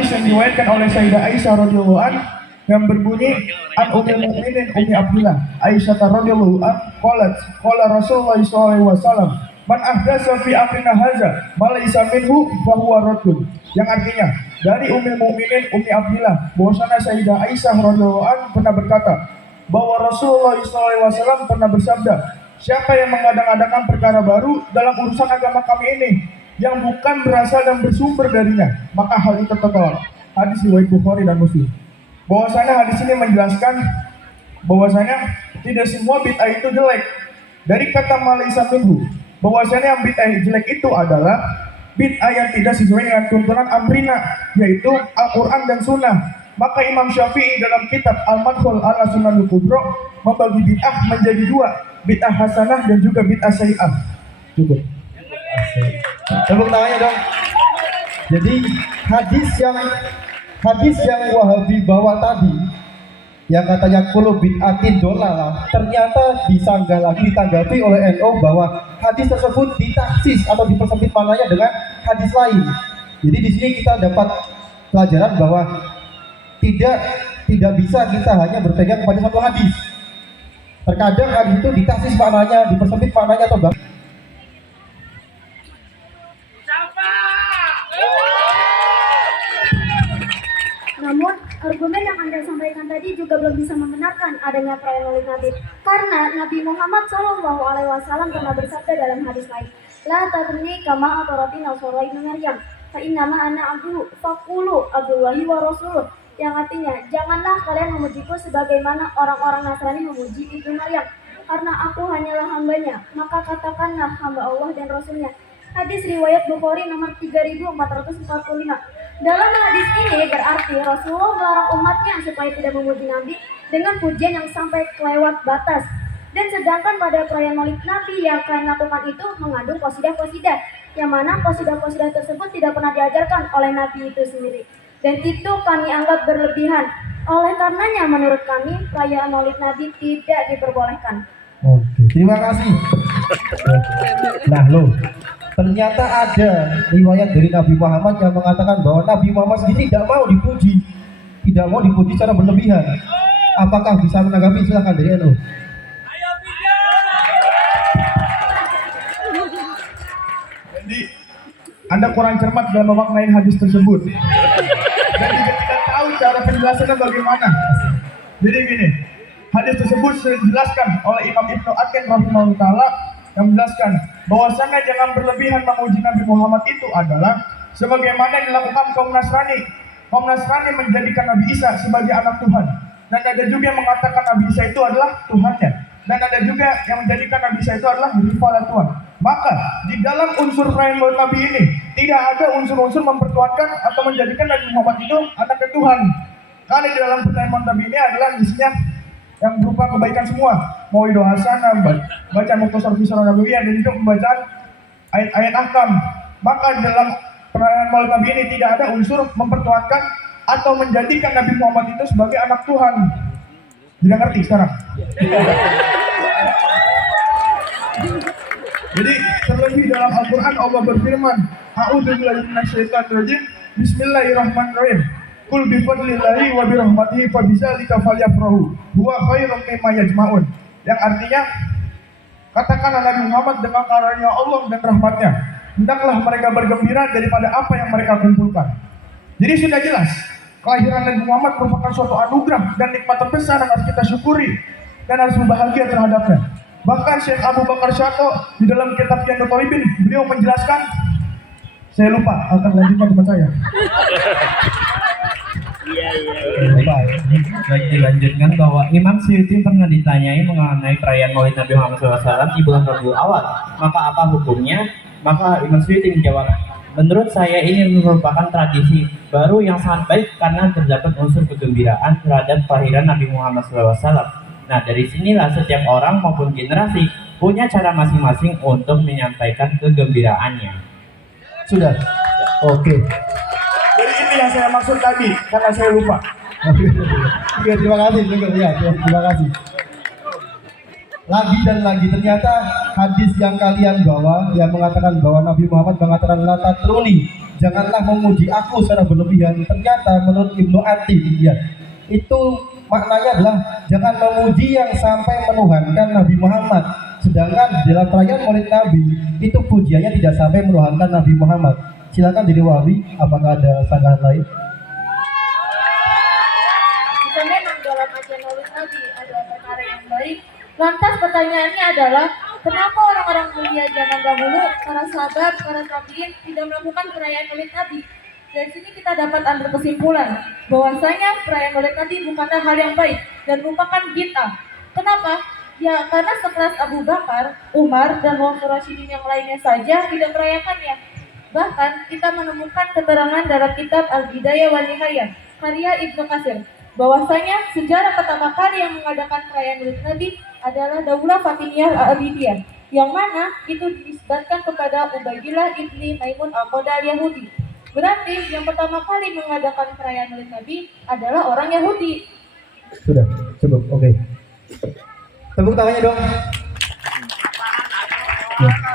hadis yang diriwayatkan oleh Sayyidah Aisyah radhiyallahu anha yang berbunyi an Ummul Mukminin Ummi Abdillah Aisyah radhiyallahu anha qala Rasulullah sallallahu alaihi wasallam man ahdatsa fi amrina hadza ma laysa minhu fa huwa raddun, yang artinya dari Ummul Mukminin Ummi Abdillah bahwasanya Sayyidah Aisyah radhiyallahu anha pernah berkata bahwa Rasulullah sallallahu alaihi wasallam pernah bersabda, siapa yang mengadang-adakan perkara baru dalam urusan agama kami ini yang bukan berasal dan bersumber darinya, maka hal itu tertolak. Hadis riwayat Bukhari dan Muslim. Bahwasanya hadis ini menjelaskan bahwasanya tidak semua bid'ah itu jelek. Dari kata malaisa minhu, bahwasanya yang bid'ah jelek itu adalah bid'ah yang tidak sesuai dengan tuntunan amrina, yaitu Al-Quran dan Sunnah. Maka Imam Syafi'i dalam kitab Al-Madkhul ala Sunanul Kubra membagi bid'ah menjadi dua, bid'ah hasanah dan juga bid'ah sayyi'ah. Cukup. Tepuk tangannya dong. Jadi hadis yang Wahabi bawa tadi yang katanya kullu bid'atin dolalah, ternyata ditanggapi oleh NU bahwa hadis tersebut ditaksis atau dipersempit maknanya dengan hadis lain. Jadi di sini kita dapat pelajaran bahwa tidak bisa kita hanya berpegang pada satu hadis. Terkadang hadis itu ditaksis maknanya, dipersempit maknanya atau bahkan Namun, argumen yang Anda sampaikan tadi juga belum bisa membenarkan adanya perayaan Maulid Nabi. Karena Nabi Muhammad SAW pernah bersabda dalam hadis lain, La tatruni kama atarati Nasara ibnu Maryam, fa innama ana abduhu, faqulu Abdullahi wa Rasuluh. Yang artinya, janganlah kalian memujiku sebagaimana orang-orang Nasrani memuji ibnu Maryam, karena aku hanyalah hambanya, maka katakanlah hamba Allah dan Rasulnya. Hadis riwayat Bukhari nomor 3445. Dalam hadis ini berarti Rasulullah melarang umatnya supaya tidak memuji Nabi dengan pujian yang sampai kelewat batas. Dan sedangkan pada perayaan Maulid Nabi yang kalian lakukan itu mengandung qasidah-qasidah, yang mana qasidah-qasidah tersebut tidak pernah diajarkan oleh Nabi itu sendiri. Dan itu kami anggap berlebihan. Oleh karenanya menurut kami perayaan Maulid Nabi tidak diperbolehkan. Oke, terima kasih. Nah ternyata ada riwayat dari Nabi Muhammad yang mengatakan bahwa Nabi Muhammad sendiri tidak mau dipuji secara berlebihan. Apakah bisa menanggapi? Silakan dari NU. Jadi Anda kurang cermat dalam memaknai hadis tersebut dan juga tidak tahu cara penjelasannya bagaimana. Jadi gini, hadis tersebut dijelaskan oleh Imam Ibnu Athir rahimahullah taala yang menjelaskan bahwasanya jangan berlebihan memuji Nabi Muhammad itu adalah sebagaimana yang dilakukan kaum Nasrani. Kaum Nasrani menjadikan Nabi Isa sebagai anak Tuhan, dan ada juga yang mengatakan Nabi Isa itu adalah Tuhannya, dan ada juga yang menjadikan Nabi Isa itu adalah rival Tuhan. Maka di dalam unsur perayaan Maulid Nabi ini tidak ada unsur-unsur mempertuhankan atau menjadikan Nabi Muhammad itu anak Tuhan. Karena di dalam perayaan Maulid Nabi ini adalah isinya yang berupa kebaikan semua, mauidul hasanah, baca mukhtasar Fisrah Nabawiyah, dan juga pembacaan ayat-ayat ahkam. Maka dalam perayaan Maulid Nabi ini tidak ada unsur mempertuhankan atau menjadikan Nabi Muhammad itu sebagai anak Tuhan. Tidak ngerti sekarang? Jadi terlebih dalam Al-Quran Allah berfirman, A'udzubillahi minasyaitonir rajim, Bismillahirrahmanirrahim. Qul bifadlillahi wa birahmatihi fabidzalika falyafrahu huwa khairum mimma yajma'un. Yang artinya, katakanlah Nabi Muhammad dengan karunia Allah dan rahmatnya, hendaklah mereka bergembira daripada apa yang mereka kumpulkan. Jadi sudah jelas, kelahiran Nabi Muhammad merupakan suatu anugerah dan nikmat terbesar yang harus kita syukuri dan harus berbahagia terhadapnya. Bahkan Syekh Abu Bakar Syato di dalam kitab Yandu Talibin, beliau menjelaskan, saya lupa akan lanjutkan teman saya. Dilanjutkan bahwa Imam Suyuti pernah ditanyai mengenai perayaan Maulid Nabi Muhammad SAW di bulan Rabiul Awal, maka apa hukumnya? Maka Imam Suyuti menjawab, menurut saya ini merupakan tradisi baru yang sangat baik karena terdapat unsur kegembiraan terhadap kelahiran Nabi Muhammad SAW. Nah, dari sinilah setiap orang maupun generasi punya cara masing-masing untuk menyampaikan kegembiraannya. Sudah? Oke. Jadi ini yang saya maksud tadi, karena saya lupa. Oke, terima kasih. Terima kasih. Lagi dan lagi, ternyata hadis yang kalian bawa yang mengatakan bahwa Nabi Muhammad mengatakan la tatruni, janganlah memuji aku secara berlebihan. Ternyata menurut Ibnu Atim, ya, itu maknanya adalah jangan memuji yang sampai menuhankan Nabi Muhammad. Sedangkan dalam perayaan Maulid Nabi itu pujiannya tidak sampai menuhankan Nabi Muhammad. Silakan Diri Wawi, apakah ada sanggahan lain? Jika memang dalam ajaran Maulid Nabi adalah perkara yang baik, lantas pertanyaannya adalah kenapa orang-orang mulia zaman dahulu, para sahabat, para tabiin tidak melakukan perayaan Maulid Nabi? Dari sini kita dapat ambil kesimpulan bahwasanya perayaan Maulid Nabi bukanlah hal yang baik dan merupakan bid'ah. Kenapa? Ya karena sekelas Abu Bakar, Umar, dan Khalifah Rasyidin yang lainnya saja tidak merayakannya. Bahkan kita menemukan keterangan dalam kitab Al-Bidayah wa Nihayah karya Ibnu Katsir bahwasanya sejarah pertama kali yang mengadakan perayaan Maulid Nabi adalah Daulah Fatimiyah Al-Abidiyah, yang mana itu dinisbatkan kepada Ubaidillah ibni Maimun Al-Qadhi Al-Yahudi. Berarti yang pertama kali mengadakan perayaan Maulid Nabi adalah orang Yahudi. Sudah, cukup, oke. Tepuk tangannya dong. Ya.